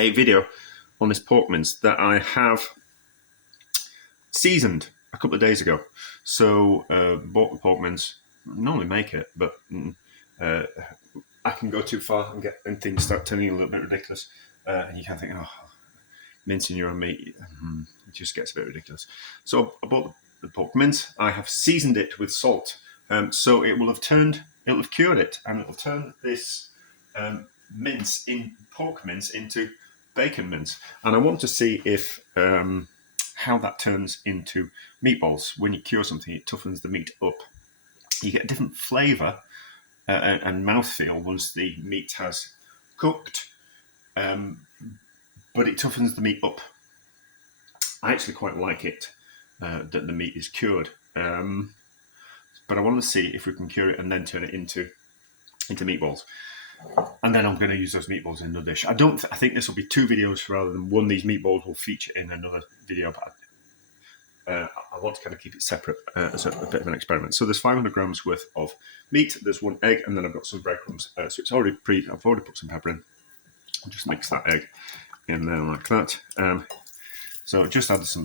a video on this pork mince that I have seasoned a couple of days ago. So bought the pork mince. I normally make it, but I can go too far and things start turning a little bit ridiculous. And you kind of think, oh, mincing your own meat, it just gets a bit ridiculous. So I bought the pork mince. I have seasoned it with salt. So it will have cured it, and it will turn this pork mince into bacon mince. And I want to see if how that turns into meatballs. When you cure something, it toughens the meat up. You get a different flavour and mouthfeel once the meat has cooked, but it toughens the meat up. I actually quite like it that the meat is cured, but I want to see if we can cure it and then turn it into meatballs. And then I'm going to use those meatballs in another dish. I think this will be 2 videos rather than one. These meatballs will feature in another video, but I want to kind of keep it separate as a bit of an experiment. So there's 500 grams worth of meat. There's 1 egg, and then I've got some breadcrumbs. So it's already I've already put some pepper in. I'll just mix that egg in there like that. So just add some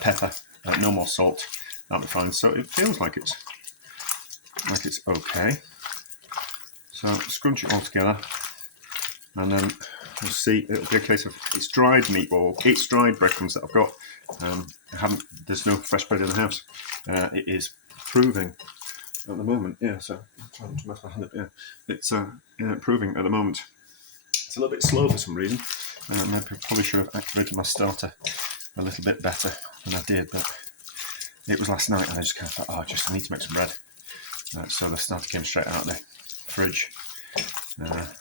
pepper, no more salt. That'll be fine. So it feels like it's okay. So scrunch it all together, and then we'll see. It'll be a case of it's dried breadcrumbs that I've got. There's no fresh bread in the house. It is proving at the moment. Yeah, so I'm trying to mess my hand up. Yeah, it's proving at the moment. It's a little bit slow for some reason. Maybe I probably should have activated my starter a little bit better than I did, but it was last night, and I just kind of thought, I need to make some bread. So the starter came straight out of the fridge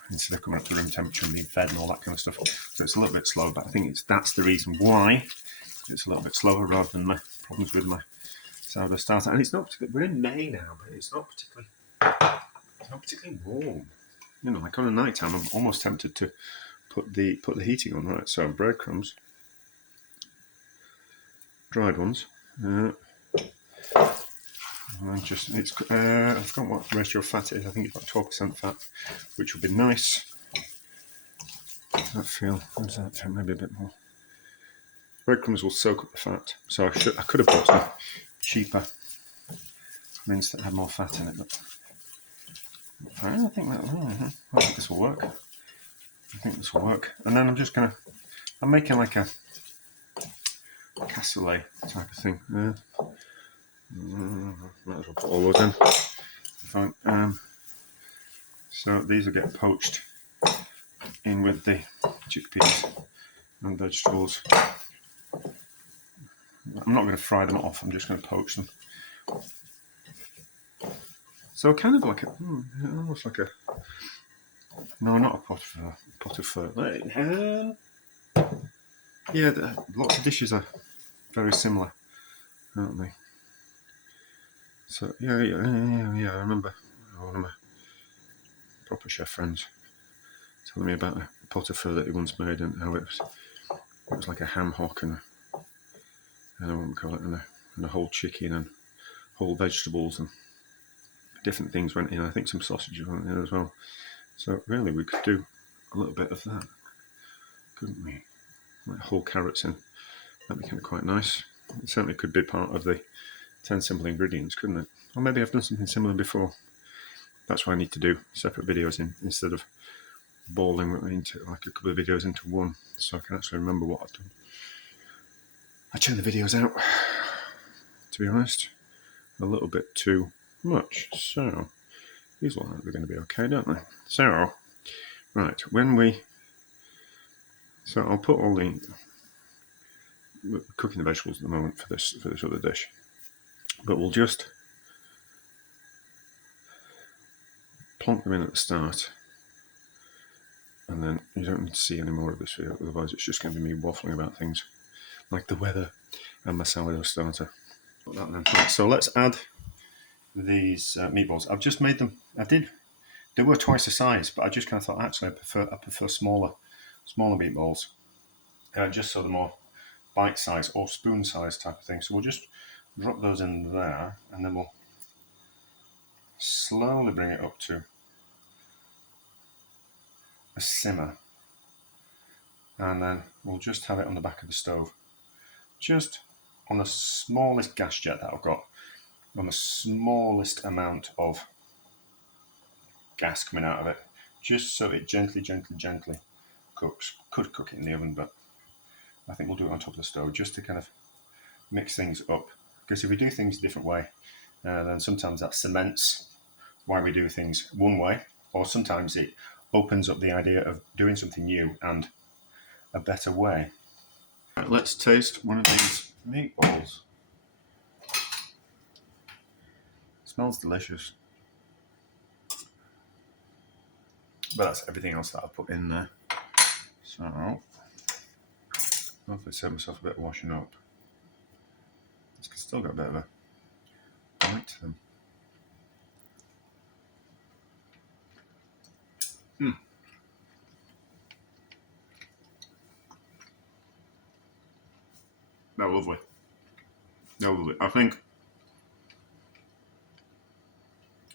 instead of coming up to room temperature and being fed and all that kind of stuff. So it's a little bit slow, but I think that's the reason why it's a little bit slower rather than my problems with my sourdough starter. And it's not particularly, we're in May now, but it's not particularly warm. You know, like on a night time, I'm almost tempted to put the heating on. Right, so breadcrumbs, dried ones. I forgot what ratio of fat it is. I think it's about 12% fat, which would be nice. Does that feel? Maybe a bit more. Breadcrumbs will soak up the fat, so I could have bought some cheaper mince that had more fat in it, but I don't think I think this will work. And then I'm making like a cassoulet type of thing. Might as well put all those in. Fine. So these will get poached in with the chickpeas and vegetables. I'm not going to fry them off. I'm just going to poach them. So kind of like almost like a. No, not a pot of fur. Yeah, lots of dishes are very similar, aren't they? So yeah. I remember one of my proper chef friends telling me about a pot of fur that he once made and how it was like a ham hock and a whole chicken and whole vegetables and different things went in. I think some sausages went in as well. So really, we could do a little bit of that, couldn't we? Like whole carrots in. That'd be kind of quite nice. It certainly could be part of the 10 simple ingredients, couldn't it? Or maybe I've done something similar before. That's why I need to do separate videos instead of balling into like a couple of videos into one, so I can actually remember what I've done. I churn the videos out, to be honest, a little bit too much. So these look like they're going to be okay, don't they? So right, so I'll put all the cooking the vegetables at the moment for this other dish, but we'll just plonk them in at the start, and then you don't need to see any more of this video, otherwise it's just going to be me waffling about things like the weather and my sourdough starter. Right, so let's add these meatballs. I've just made them. They were twice the size, but I just kind of thought actually I prefer smaller meatballs, just so they're more bite size or spoon size type of thing. So we'll just drop those in there, and then we'll slowly bring it up to a simmer. and then we'll just have it on the back of the stove, just on the smallest gas jet that I've got, on the smallest amount of gas coming out of it, just so it gently cooks. Could cook it in the oven, but I think we'll do it on top of the stove just to kind of mix things up. Because if we do things a different way, then sometimes that cements why we do things one way, or sometimes it opens up the idea of doing something new and a better way. Right, let's taste one of these meatballs. Smells delicious. But that's everything else that I've put in there. So, hopefully save myself a bit of washing up. It's still got a bit of a bite to them. They're lovely. They're lovely. I think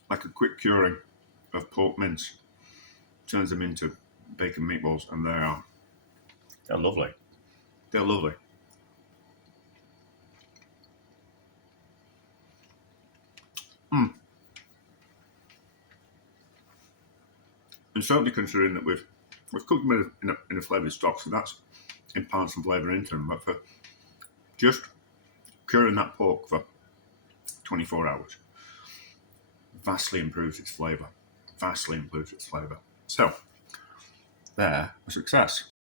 like a quick curing of pork mince turns them into bacon meatballs, and they're lovely. They're lovely. And certainly considering that we've cooked them in a flavoured stock, so that's imparts some flavour into them. But for just curing that pork for 24 hours, vastly improves its flavour. Vastly improves its flavour. So, they're a success.